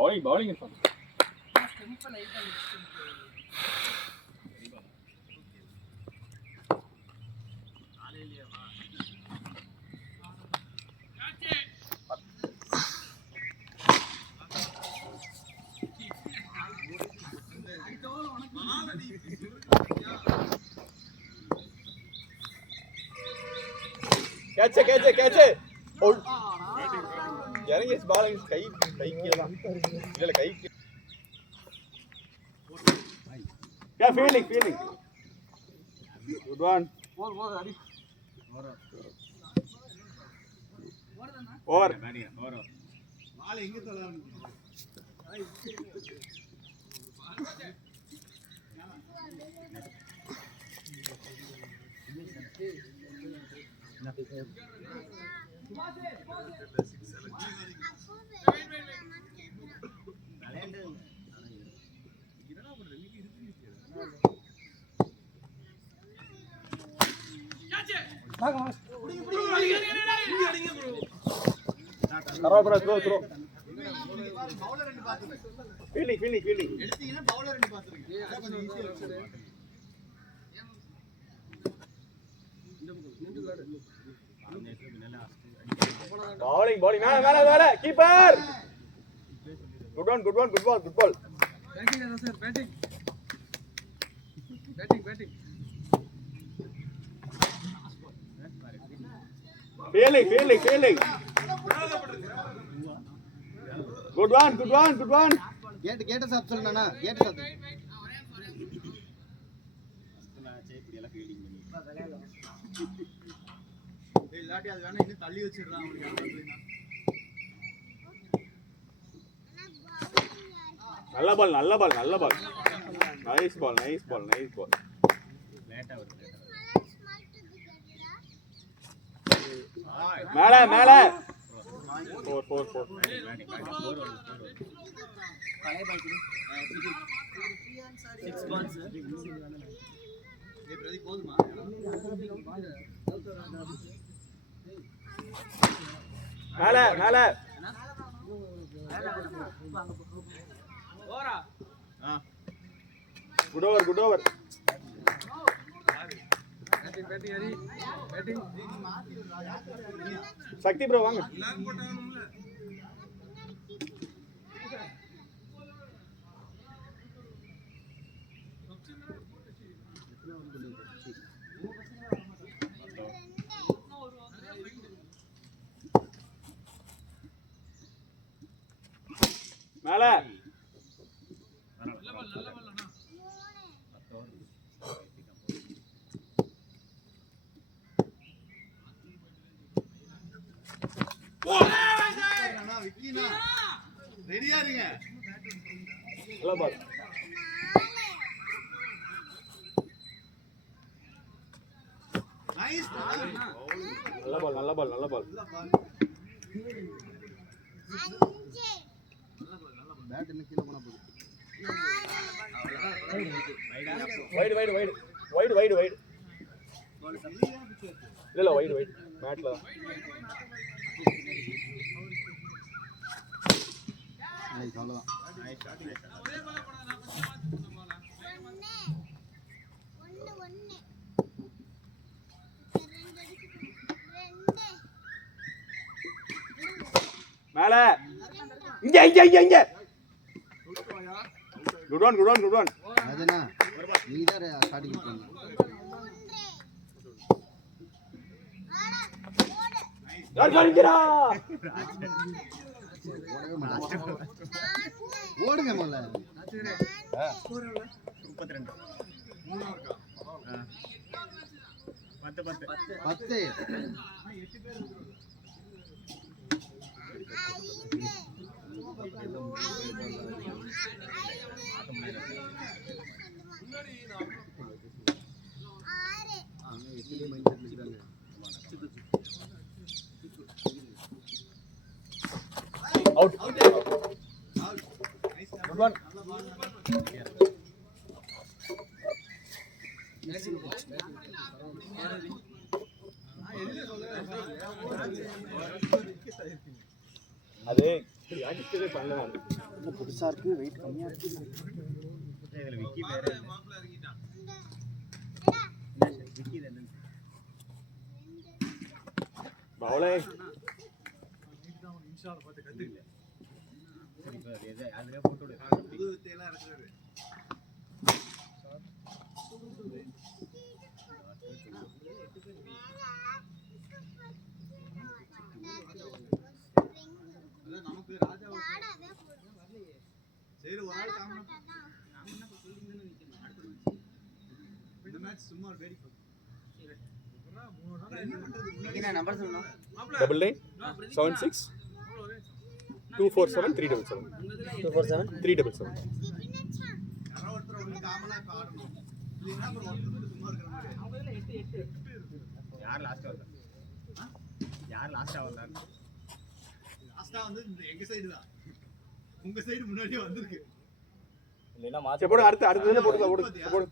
bowling is fun. Catch it. Oh. Yaring is bowling is kai kila. Illa kai. Yeah, fielding. Good one. Over. Ball enga thalan. Throw. Fielding. எடுத்தீங்கன்னா bowler ரெண்டு பாத்துருங்க. அத கொஞ்சம் ஈஸியா இருக்கு. Bowling. மேல. Keeper. Good ball. Batting sir, batting. Fielding. Good one. Get us up சொல்லுனா. Get us up. Match இப்படி எல்லாம் ஃபீல்டிங் பண்ணி. டேய் இல்லாட்டி அது வேணா இன்னும் தள்ளி வச்சிரலாம் அவனுக்கு. நல்ல பால். Nice ball. லேட்டா வருது. மேல. 4. பழைய பால் குடு. 6 பால்ஸ். ஏய் பிரதீப் போதுமா? மேல. ஓவரா? Good over. Batting. சக்தி bro வாங்க. மேல விக்கினா ரெடியா இருங்க. நல்ல பால். Nice ball. நல்ல பால். பேட் என்ன கீழ போனா போகுது. வைட். இல்ல வைட் பேட்ல. நைஸ் அவ்வளவுதான். Nice shot. மேல இங்க. Good one. அதனா நீதான் ஸ்டார்டிங் பண்ணு. யார் கடிக்கிறா? ஓடுங்க முதல்ல. 32. 10. 8 பேர். Out. Good one. அது ஆக்டிவே பண்ணலாம். இது புதுசா இருக்கு, வெயிட் கம்மியா இருக்கு. இதுல விக்கி பேரு மாப்ள இறங்கிட்டான். விக்கி என்ன பவுலே இன்ஷால பார்த்து கத்துக்கல. இப்ப எதை அதுல போட்டு விடு. புது வித்தையெல்லாம் இறக்குறாரு. அதான் நமக்கு ராஜா சரி ஒரு ஆள் காமனா நாம என்ன சொல்லிங்க நினைக்கிறேன். அடுத்த மேட்ச் இந்த மேட்ச் சும்மா வெரி குட். என்ன நம்பர் சொல்லணும்? 9976 247 377 247 377. யாரோ ஒருத்தர் வந்து காமனா ஆடணும். இல்லைன்னா அப்புறம் ஒருத்தர் சும்மா இருக்கிற மாதிரி. அவங்கள 8 யார் லாஸ்டா வந்தா? யார் லாஸ்டா வந்தா? லாஸ்டா வந்து எங்க சைடு தான். உங்க சைடு முன்னாடியே வந்திருக்கு. இல்லனா மாத்தி போடு. அடுத்து போடு.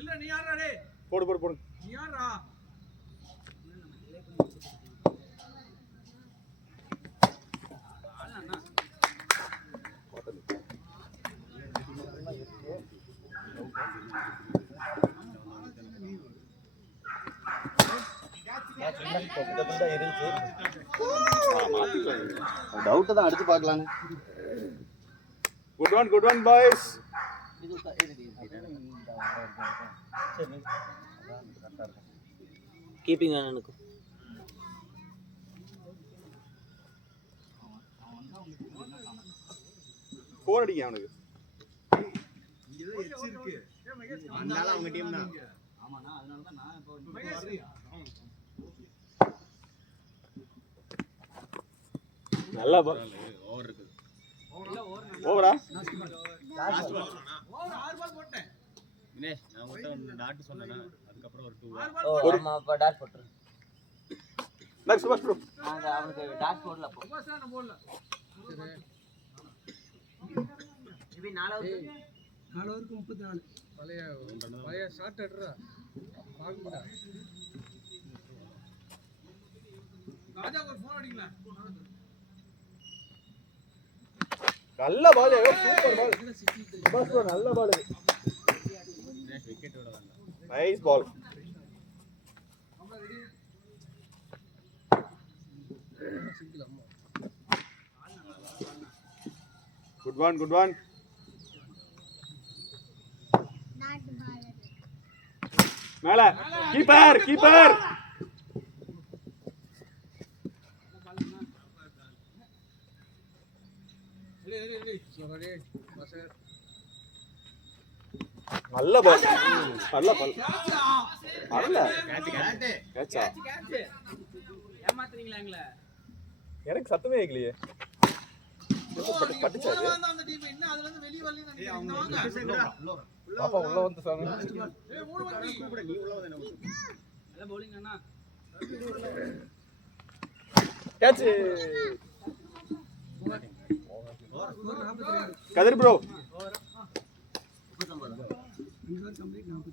இல்ல நீ யாரா டேய்? போடு. நீ யாரா? டவுட் தான் அடிச்சு பார்க்கலான்னு. Good one boys. கீப்பிங் எனக்கு ஃபோன் அடிங்க அவனுக்கு. இங்க தான் எச் இருக்கு. அதனால அவங்க டீம் தான். ஆமாண்ணா அதனால தான் நான் இப்போ வரேன். நல்லா பால். ஓவர் இருக்கு. ஓவரா? Last ball. ஓவர் 6 பால் போட்டேன். வினேஷ் நான் உன்கிட்ட டாட் சொன்னேனா அதுக்கு அப்புறம் ஒரு 2 ஒரு நம்ம டாட் போட்றோம். நெக்ஸ்ட் சுபாஷ் ப்ரோ. நாங்க அவனுக்கு டாட் போடல அப்போ. சுபாஷ் நான் போடல. இது 4வது 34 பழைய ஷார்ட் அட்ரா பாக்குடா. ராஜா ஒரு ஃபோன் அடிங்களா? நல்ல பால். சூப்பர் பால். சுபாஷ் ப்ரோ நல்ல பால். விக்கெட்டோட வந்தா. Nice ball. சிங்கிள் அம்மா. Good one. மேல கீப்பர். சோரே பசர் நல்ல பால். நல்ல கேட்சா. ஏமாத்துறீங்களாங்களே? எனக்கு சத்தமே கேக்கலையே. பட்டுச்சாரு. அந்த டீம் என்ன அதுல இருந்து வெளிய வரல நினைக்கிறேன். பாப்பா உள்ள வந்து சாமி. ஏய் மூணு வந்து கூப்பிடு நீ உள்ள வந்து நல்ல பவுலிங் அண்ணா. கேட்ச். கதிர் ப்ரோ. இன்வர் கம்ப்ளீட் 42.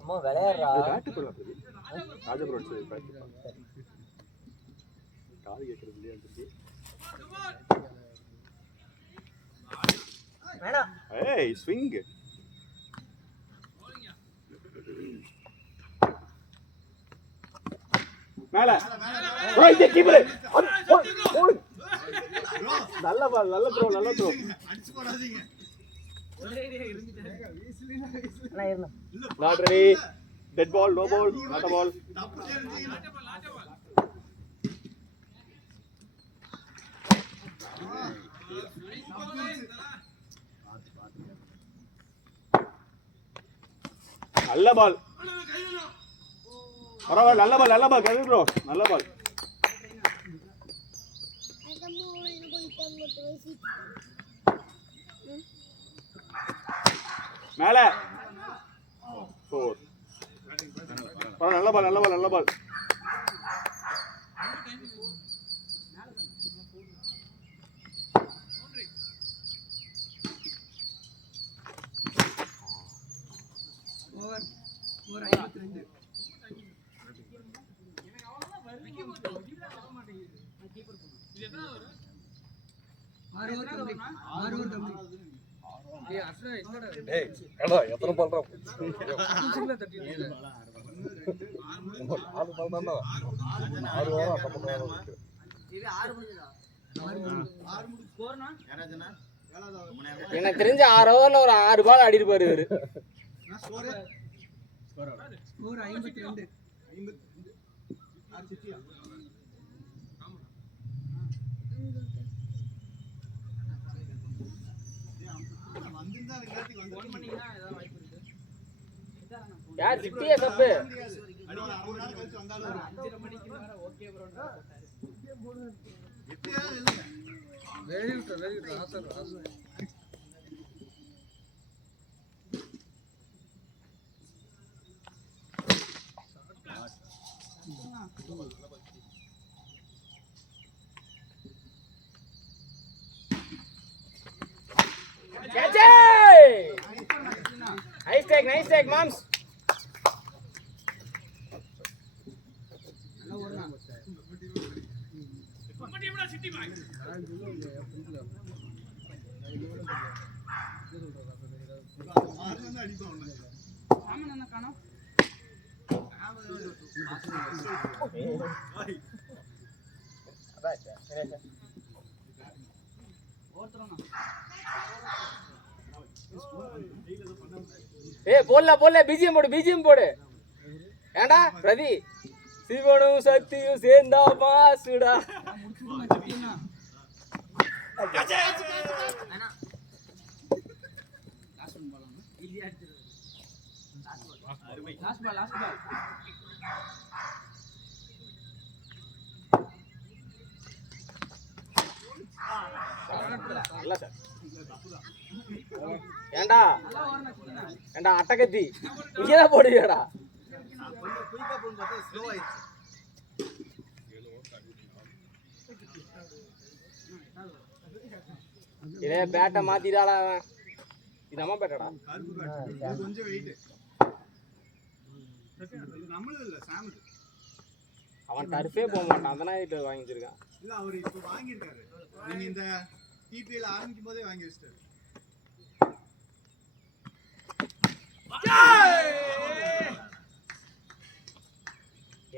அம்மா விளையாடுறா. பேட் போடலாம் பிரதி. ராஜா ப்ரோ சரி பேட். கால் கேக்குறது இல்லையா இருக்கு. வேணாம். ஏய் ஸ்விங். மேல ரைட் கீப்பர். நல்ல பால். நல்ல த்ரோ. அடிச்சு போடாதீங்க. ஒரே ஏரியா இருந்துட்டேன். நான் இருந்தேன். Not ready. Dead ball, no ball, not a ball. நல்ல பால். பரவாயில்ல. நல்ல பால் கதிர் ப்ரோ. நல்ல பால். மேல 4. நல்ல பால். ஓவர் 52. ஆறு ஓவர் கம்ப்ளீட். ஏய் அஸ்ரா என்னடா ஏய் ஏடா எத்தனை பால் ரா சிங்கிளா தட்டிட்டீங்க. 4 பால் தான்டா 6 ஓவரா 10 ஓவரா இது 6 முடிஞ்சதா? 6 முடிச்சு ஸ்கோர்னா யாராச்சுனா எனக்கு தெரிஞ்ச 6 ஓவர்ல ஒரு 6 பால் ஆடிட்டு பாரு இவரு. Score score 52. 52 6 சிட்டியா வந்திருந்தா விளையாட்டி வந்து ஃபோன் பண்ணீங்கன்னா ஏதாவது வாய்ப்பு இருக்கு. யார் சிட்டியா சப்பு? அடி ஒரு நாள் கழிச்சு வந்தாலும் 5:30 மணிக்கு வர ஓகே ப்ரோன்னு போட்டாரு. எத்தியா இல்ல வெரி குட் ராசர். Nice take, moms. மார்ல அடிப்பாங்க. சாமன் என்ன காணோம்? போடல பிஜிஎம் போடு ஏண்டா பிரதி சிவனும் சக்தியும் சேர்ந்தா மாசுடா. ஏண்டா அட்டகத்தி இங்கதான் போடுவியாடா? இதே பேட்டை மாத்திடாடா. இது நம்ம பேட்டடா. கொஞ்சம் வெயிட். இது நம்மளது இல்ல சாமது. அவன் டர்ஃபே போக மாட்டான். அதனால இப்ப வாங்கி வச்சிருக்கான். இல்ல அவர் இப்ப வாங்கி இருக்காரு. நீங்க இந்த டிபிஎல் ஆரம்பிக்கும் போதே வாங்கி வச்சிட்டாரு.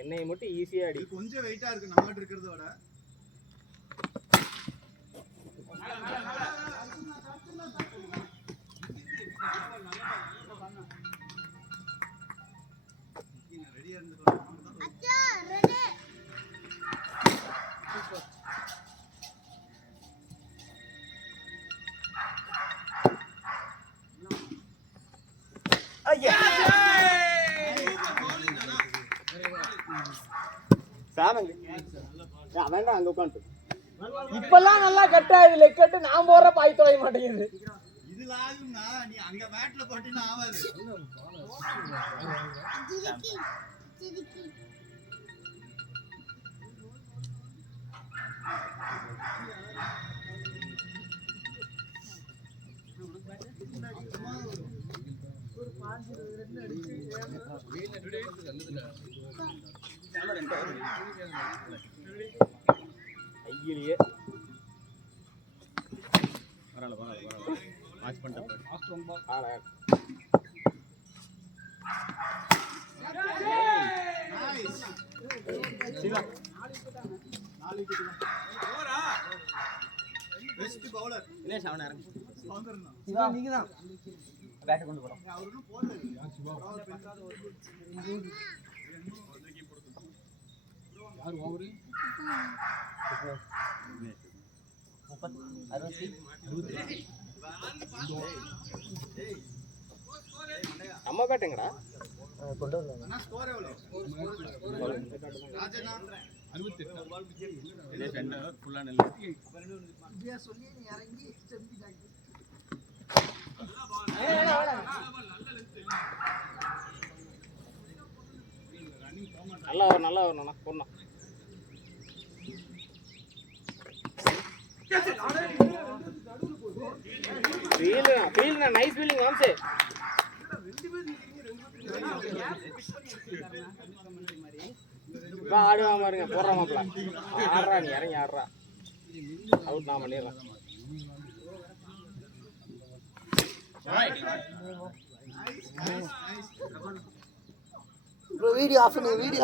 என்னைய மட்டும் ஈஸியா அடி. கொஞ்சம் வெயிட்டா இருக்கு நம்மகிட்ட இருக்கிறத விட. ரெடியா இருந்து அச்சா ரெடி. அதான் அங்க உட்காந்து இப்பெல்லாம் நல்லா கட்டா. இது லெக் கட்டு நான் போற பாய் தொலைய மாட்டேங்குது. இதுல ஆகும்னா நீ அங்க மேட்ல போட்டினா ஆகாது. ஐயிலேயே வாட்ச் பண்ணிட்டேன். நைஸ். சிவா 4 விக்கெட் தான். ஓவரா? Best bowler. இல்ல அவன இறங்கு. பவுலர் தான். சிவா நீங்க தான் பேட் கொண்டு போறோம். அவரும் போடல. சிவா. யார் ஓவர் 60 அம்மா பேட்டுங்கடா கொண்டு வரலாம். அண்ணா ஸ்கோர் எவ்வளவு? ராஜனா 68 இதே சென்டர் ஃபுல்லா நெல். இந்தியா சொல்லி நீ இறங்கி ஸ்டெம்பி டாக். நல்லா வரணும் போடணும். ஃபீல் நைஸ் ஃபீலிங் வாம்சே. ஆடுவான் பாருங்க, போடுற மாப்பிள ஆடுறா, நீ இறங்கி ஆடுறா. அவுட் நான் பண்ணிடுறேன். வீடியோ ஆஃப் பண்ணு, வீடியோ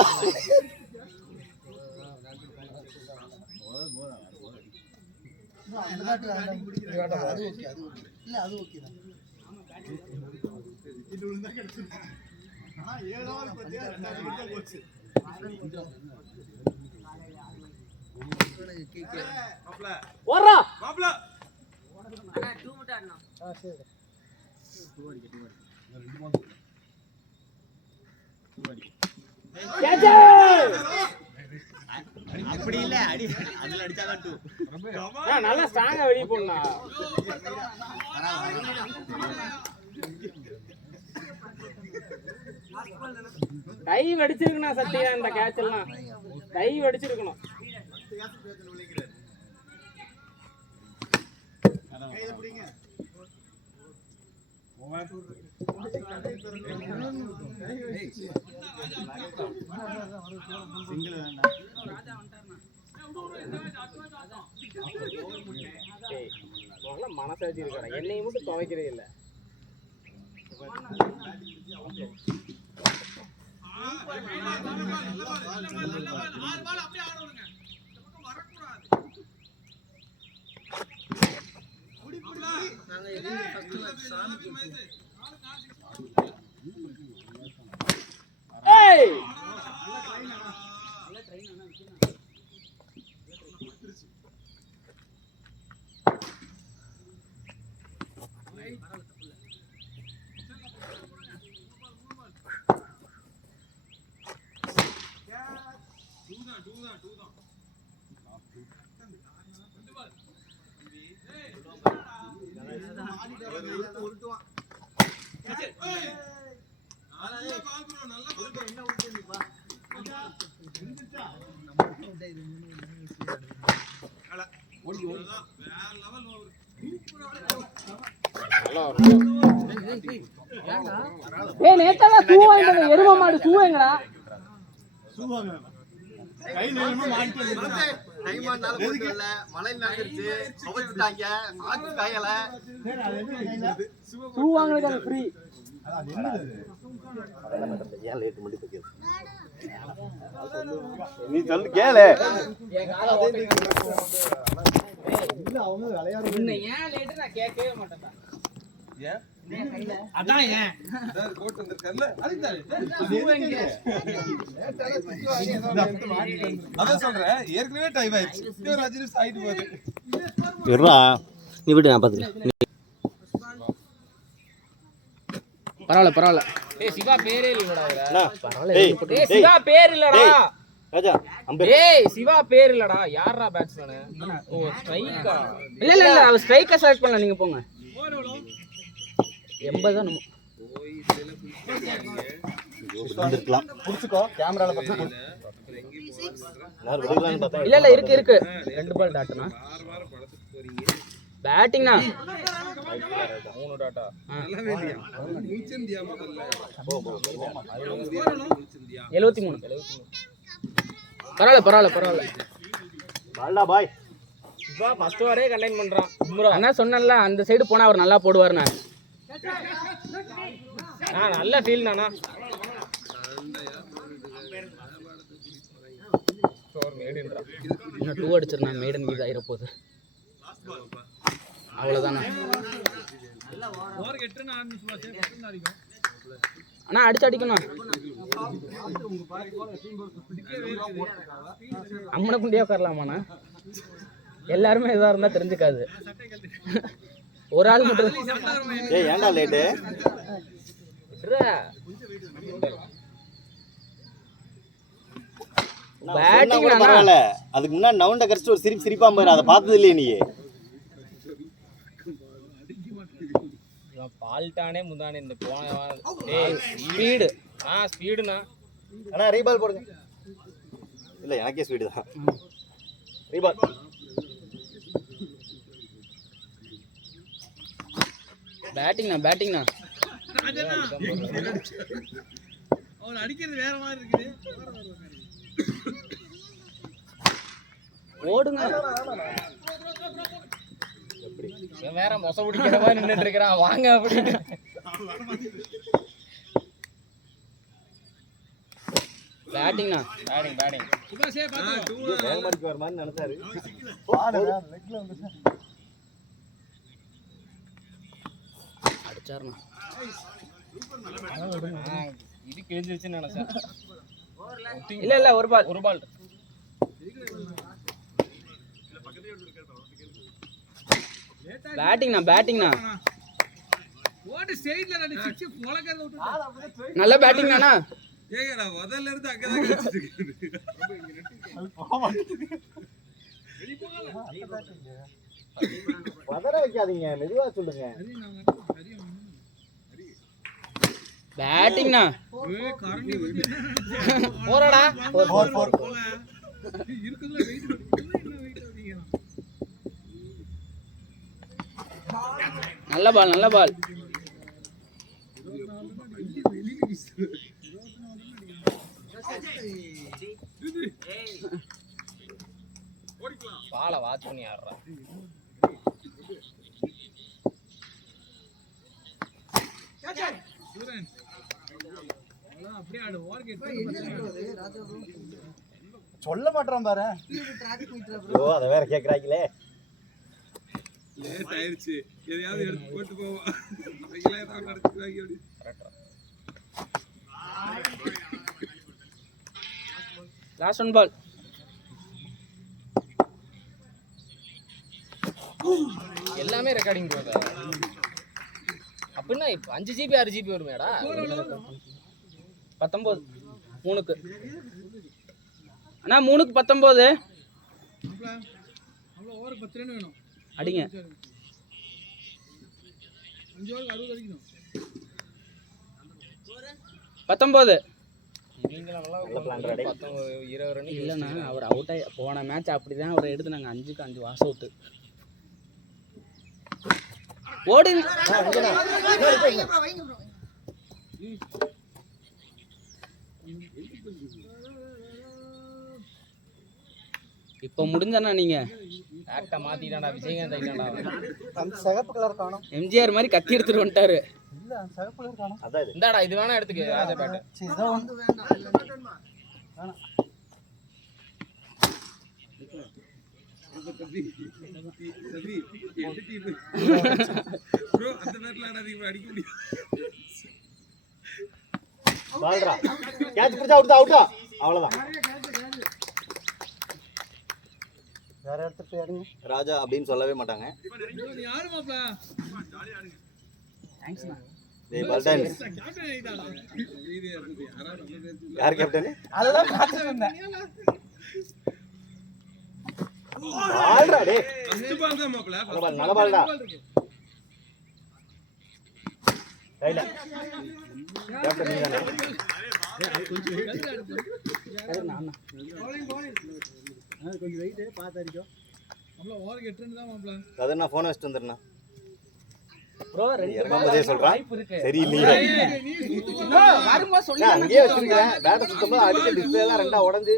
இல்ல அது ஓகே தான். ஓடுறா அப்படி இல்ல அடி அதுல அடிச்சாதான் 2. நல்லா ஸ்ட்ராங்கா வெளியே போடா. கை வடிச்சிருக்கணும் சத்தியா, இந்த கேட்ச் எல்லாம் கை வடிச்சிருக்கணும். மனசாட்சி இருக்கா, என்னைய மட்டும் துவைக்கிறே இல்லை. நேத்தான் ஷூ வாங்கிட்டு எரும மாடு ஷூ எங்கடா? ஷூ வாங்குறது ஃப்ரீ. நீ சொல்லு கேளு. ஏன் லேட்டு நான் கேட்கவே மாட்டேன். அதான் ஏன் கோட் வந்திருக்காருல அதான் சொல்றேன், ஏற்கனவே டைம் ஆயிடுச்சு. ஒரு 5 நிமிஷம் ஆயிட்டு போகுது. நீ விட்டு நான் பாத்துக்கிறேன். பரவாயில்ல. ஏய் சிவா பேரே இல்லடா. பரவாயில்ல. ஏய் சிவா பேர் இல்லடா. ராஜா ஏய் சிவா பேர் இல்லடா. யாரா பேட்ஸ்மேன்? ஓ ஸ்ட்ரைக்கா. இல்ல அவர் ஸ்ட்ரைக்கா செலக்ட் பண்ணல, நீங்க போங்க. 80 தான் நம்ம. வந்திருக்கலாம். புடிச்சுக்கோ கேமரால பட்டு. இல்ல இருக்கு 2 பால் டாட்னா. பேட்டிங்னா 3 டாட்டா. நீச்சந்தியா முதல்ல 73. பரவாயில்ல. பால்டா பாய். இப்போ ஃபர்ஸ்ட் ஓவரே கண்டெயின் பண்றான். அண்ணா சொன்னேன்ல அந்த சைடு போனா அவர் நல்லா போடுவார்னா. நல்ல ஃபீல் நானா. இன்னும் 2 அடிச்சிருந்தா மேடன் வீடு ஆயிர போகுது. அவ்வளவுதானா அண்ணா அடிச்சு அடிக்கணும். அம்மனை குண்டியே உட்காரலாமாண்ணா? எல்லாருமே எதா இருந்தா தெரிஞ்சுக்காது. ஒரு ஆள் மட்டும். ஏய் ஏன்டா லேட்? பேட்டிங் பரவாயில்ல. அதுக்கு முன்னாடி நவுண்ட கடிச்சு ஒரு சிரிப்பா பாரு, அதை பார்த்தது இல்லையே நீ. பால்டானே முந்தானே இந்த போன ஸ்பீடு. ஸ்பீடுண்ணா. அண்ணா ரீபால் போடுங்க. இல்ல எனக்கே ஸ்பீடு தான். ரீபால். பேட்டிங்னா அவன் அடிக்கிறது வேற மாதிரி இருக்குது. ஓடுங்க. இவன் வேற மொச பிடிக்கிற மாதிரி நின்றுட்டு இருக்கிறான், வாங்க அப்படின்னு. பேட்டிங்ண்ணா, பேட்டிங் வேகமாடிக்கு வர மாதிரி நினைச்சாரு. அடிச்சாருண்ணா. இது கிழிஞ்சிருச்சுன்னு நினைச்சேன். இல்ல ஒரு பால். பேட்டிங்ண்ணா. நல்ல பேட்டிங்ண்ணா. ஏங்கடா முதல்ல இருந்து அங்கதான் கிடைச்சிட்டு பதற வைக்காதீங்க, மெதுவா சொல்லுங்க. பேட்டிங்ண்ணா. போறடா. நல்ல பால். பாலை வாட்ச் பண்ணி ஆடுறா. சொல்ல மாட்டான் பாரு. அதை வேற கேக்குறாங்களே. லேட் ஆயிருச்சு, எதையாவது எடுத்து போட்டு போவோம். Last one ball. எல்லாமே ரெக்கார்டிங் போகுதா அப்படின்னா? இப்போ 5 GB 6 GB வருமேடா. 19 3க்கு அண்ணா, 3க்கு 19. அடிங்க. 19. இல்லைண்ணா, அவர் அவுட் ஆகி போன மேட்ச் அப்படிதான் அவரை எடுத்து நாங்கள் 5க்கு 5 வாஸ் அவுட்டு. ஓடு. இப்போ முடிஞ்சண்ணா நீங்க ஆக்டா மாத்திட்டாடா, விஜயகாந்த் ஆயிட்டாடா. அந்த சிகப்பு கலர் காணோம். எம்ஜிஆர் மாதிரி கத்தி எடுத்துட்டு வந்துட்டாரு. இல்ல, அந்த சிகப்பு கலர் காணோம். அதான் இந்தாடா, இது வேணா எடுத்துக்க ராஜா பேட். சரி, இத வந்து வேண்டாம். ப்ரோ அந்த பேட்ல ஆடாதீங்க, அடிக்க முடியும். பால்ரா, கேட்ச் பிடிச்சா அவுட்டா. அவ்வளவுதான். வேற எடுத்துட்டு ஆடுங்க. ராஜா அப்படின்னு சொல்லவே மாட்டாங்க. யாரு மாப்ள? தேங்க்ஸ்ண்ணா. டேய் பல்டன். யார் கேப்டன்? அதெல்லாம் பார்த்துட்டு இருந்தேன். பால்ரா டேய். ஃபர்ஸ்ட் பால் தான் மாப்ள. நல்ல பால்டா. ரைட். கேப்டன் நீதானே? கொஞ்சம் வெயிட் பார்த்து அடிக்கும். மாப்ள ஓவர் கெட்றன்னு தான் மாப்ள. அத நான் போன் வச்சிட்டு வந்தறேன். ப்ரோ ரெண்டு இறங்கும்போதே சொல்றான். சரி இல்லையே. வருமா சொல்லி அங்கேயே வச்சிருக்கேன். பேட் சுத்தமா அடிச்சு டிஸ்ப்ளே எல்லாம் ரெண்டா உடைஞ்சு.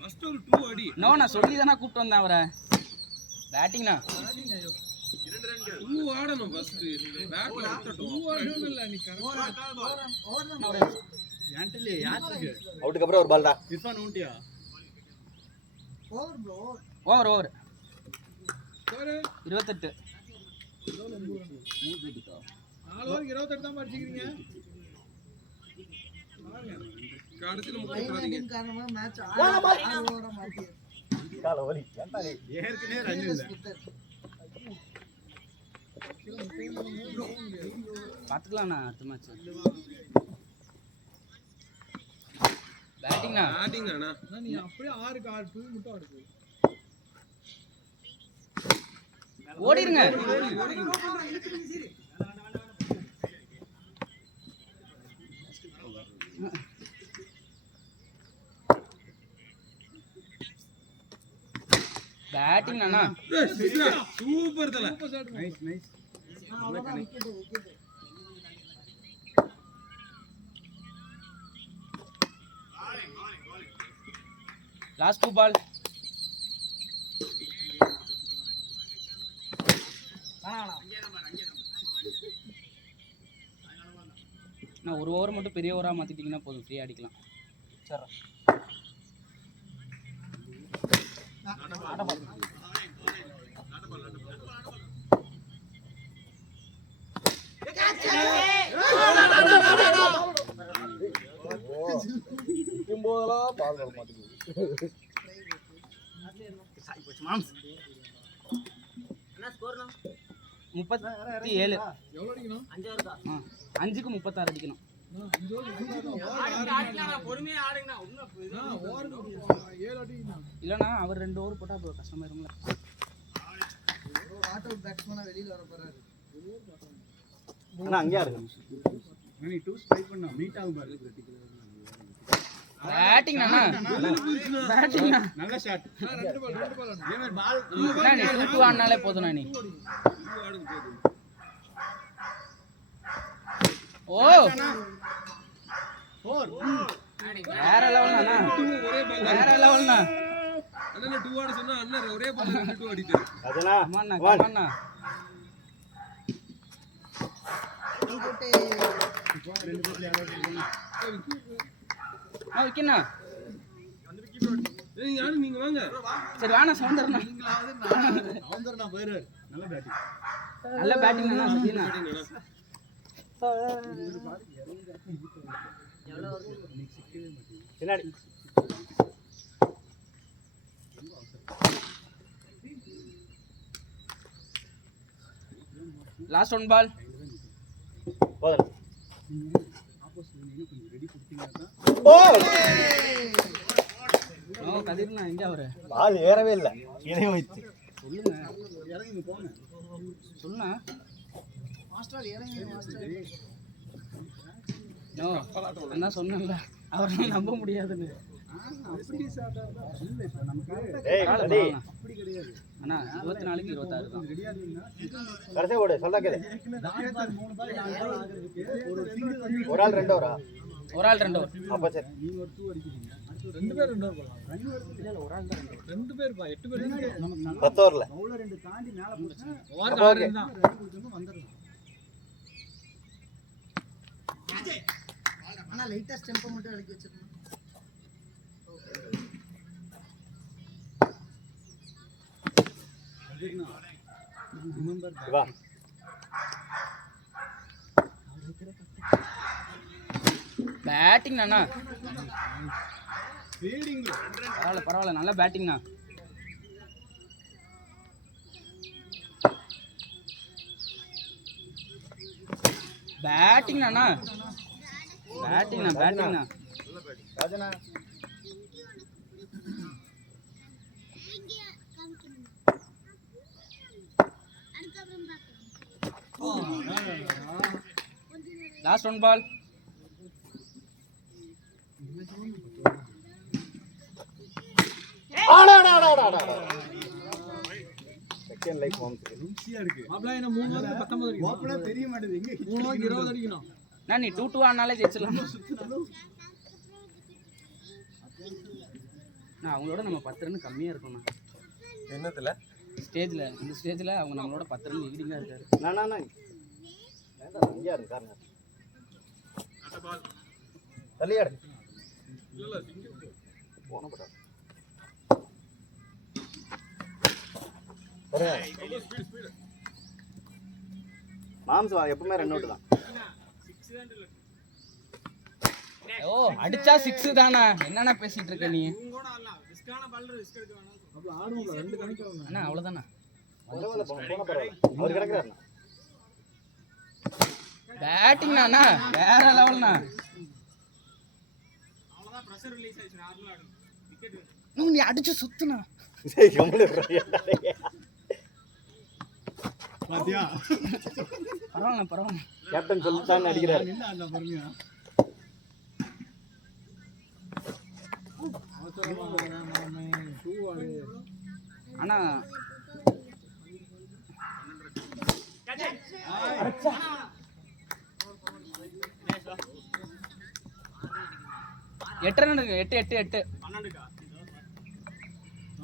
ஃபர்ஸ்ட் ஒரு 2 அடி. நோ, நான் சொல்லி தான கூப்பிட்டு வந்தேன் அவரை. பேட்டிங்னா 2 ஆடணும் ஃபர்ஸ்ட். பேட்ல 2 ஆடணும் இல்ல, நீ கரெக்ட்டா ஏன்டலே யாருக்கு அவுட்டுக்கு அப்புறம் ஒரு பால்டா. இர்ஃபான் ஊண்டியா? ஓவர் 28 4 ஓவர் 28 தான் அடிச்சிக்கிறீங்க. கடைசில 30 அடிங்க. காரணமா மேட்ச் 6 ஓவரா மாத்தி. கால வலி. ஏன்டா ஏற்கனவே ரன் இல்ல. பாத்துக்கலாம்ண்ணா அடுத்த மேட்ச். பேட்டிங்ண்ணா. பேட்டிங் அண்ணா. நீ அப்படியே 6க்கு 6 2 மட்டும் ஆடுது. ஓடிருங்க. பேட்டிங் அண்ணா. சூப்பர் தல. Nice nice. அவ்வளவுதான் விக்கெட். லாஸ்ட் 2 பால். நான் ஒரு ஓவர் மட்டும் பெரிய ஓவரா மாத்திட்டீங்கன்னா போதும், ஃப்ரீயா அடிக்கலாம். சரி. போதெல்லாம் பால் வர மாட்டேங்குது. 37. 5க்கு 36 அடிக்கணும். இல்லைண்ணா அவர் 2 ஓவர் போட்டா அப்போ கஷ்டமாயிரும்ல. அண்ணா அங்கேயா இருக்கு நீ 2 ஸ்ட்ரைக் பண்ணா மீட் ஆகும் பாரு. பேட்டிங் அண்ணா, பேட்டிங் நல்ல ஷாட். ரெண்டு பால் இதே மாதிரி பால் அண்ணா. நீ 2 ஆனாலே போதும்ண்ணா. நீ ஓ 4 வேற லெவல்ண்ணா, வேற லெவல்ண்ணா. அண்ணா 2 ஆட சொன்னா அண்ணன் ஒரே பால் 2 அடிச்சாரு. அதுனா கமாண்ணா, கமாண்ணா. விக்கண்ணா. ஏய் யாரு நீங்க வாங்க. சரி வாண்ணா சவுந்தரண்ணா. அவந்தரனா போயிரு. நல்ல பேட்டிங். நல்ல பேட்டிங் அண்ணா. சத்தியண்ணா. பின்னாடி லாஸ்ட் 1 பால். போதும். கொஞ்சம் ரெடி கொடுத்தீங்கன்னா ஓ கதிர்ண்ணா எங்க அவரு? பால் ஏறவே இல்லை, இணைய வைத்து சொல்லுங்க, இறங்கி போங்க. சொல்லுண்ணா. நோ நான் சொன்னேன்ல, அவரால் நம்ப முடியாதுன்னு. அப்படி ஷாட்டா இல்ல. இப்ப நமக்கு ஏய் ரெடி அப்படி கிடையாது. அண்ணா 24க்கு 26 தான். ரெடியா இருந்தீங்கன்னா கடைசி ஓடு சொல்றா கேளு. 4 பால் 3 பால் 4 பால் ஆகிறதுக்கு ஒரு சிங்கிள் ஒரு ஆள் 2 ஓவரா? ஒரு ஆள் 2 ஓவர். அப்ப சரி. நீங்க ஒரு 2 அடிக்கிறீங்க. அடுத்து 2 பேர் 2 ஓவர் போலாம். ரன் வருது. இல்ல இல்ல ஒரு ஆள் தான் 2 ஓவர். 2 பேர் பா 8 பேர். நமக்கு நல்ல 10 ஓவர்ல பவுலர் 2 தாண்டி மேல போச்சா ஓவர் 6 தான். ரன் கொடுத்து வந்துறணும். ஆனா லைட்டா ஸ்டெம்ப் மட்டும் இறக்கி வச்சிருக்கணும். ரிமெம்பர் வா. பேட்டிங் அண்ணா. ஃபீல்டிங் பரவாயில்ல பரவாயில்ல, நல்ல பேட்டிங்ண்ணா. பேட்டிங் அண்ணா, பேட்டிங்ண்ணா, பேட்டிங்ண்ணா. ராஜனா லாஸ்ட் 1 பால். செகண்ட் லைஃப் ஹோம் ஈஸியா இருக்கு. மாப்ள என்ன 3 ஓவருக்கு 19 அடிக்கணும். ஓப்பனா தெரிய மாட்டேங்குது. எங்க 3 ஓவருக்கு 20 அடிக்கணும். நான் நீ 2-2 ஆனாலே ஜெயிச்சிடலாம். நான் அவங்களோட நம்ம 10 ரன் கம்மியா இருக்கோம்ண்ணா. என்னத்துல ஸ்டேஜ்ல, இந்த ஸ்டேஜ்ல அவங்க நம்மளோட 10 ரன் லீடிங்கா இருக்காரு. நான் வேண்டாம் இங்கே இருக்கு சார். தள்ளியாடு இல்ல இல்ல சிங்கிள் போன படம் ஸ்பீட். மாம்ஸ் எப்பவுமே ரன் அவுட் தான். ஓ அடிச்சா 6 தானா? என்னண்ணா பேசிட்டு இருக்க நீ? அப்ப ஆடுவோம். 2 கணக்கு வரணும். அண்ணா அவ்வளவுதானா? பரவாயில்ல போன பரவாயில்ல, அவர் கிடக்குறாருண்ணா. பேட்டிங் அண்ணா வேற லெவல்ண்ணா. நீ அடிச்சு சுத்துனா பாத்தியா? பரவாயில்ல பரவாயில்ல. கேப்டன் சொல்லித்தான் அடிக்கிறாரு. என்ன ஆடலாம் பாருங்க. அண்ணா 8 ரன் இருக்கு. 8 8 8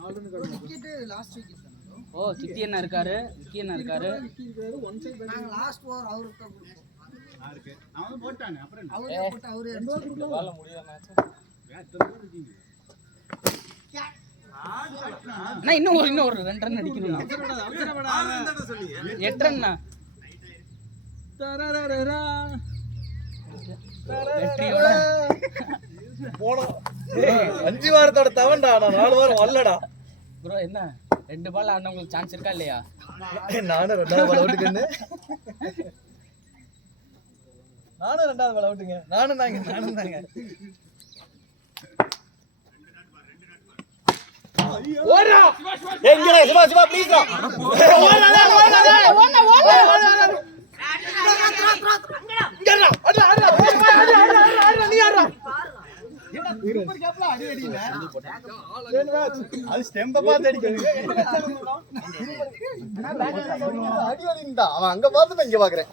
விக்கெட் லாஸ்ட் விக்கெட் தானே ஓ சித்தி என்ன இருக்காரு, விக்கி என்ன இருக்காரு. நாங்க லாஸ்ட் ஓவர் அவருக்கு தான் கொடுப்போம். யாருக்கு அவன் போட்டானே அப்புறம் என்ன? அவரே போட்டு அவரே அடிச்சாரு. வேலை முடியல மேட்ச். அண்ணா இன்னும் ஒரு 2 ரன் அடிக்கணும். 8 ரன்னா வெற்றியோட போனோம் 5 வாரத்தோட தவண்டா, நான் 4 வாரம் வரலடா. ப்ரோ என்ன 2 பால் ஆடினவங்களுக்கு சான்ஸ் இருக்கா இல்லையா? நானும் 2வது பால் அவுட்டுக்கன்னு. நானும் 2வது பால் அவுட்டுங்க. நானும் தாங்க. ஓடுறா எங்கடா சிவா ப்ளீஸ் டா. அது ஸ்டெம்ப பார்த்து அடிக்கிறது. அடி அடிண்டா. அவன் அங்க பார்த்து நான் இங்க பாக்குறேன்.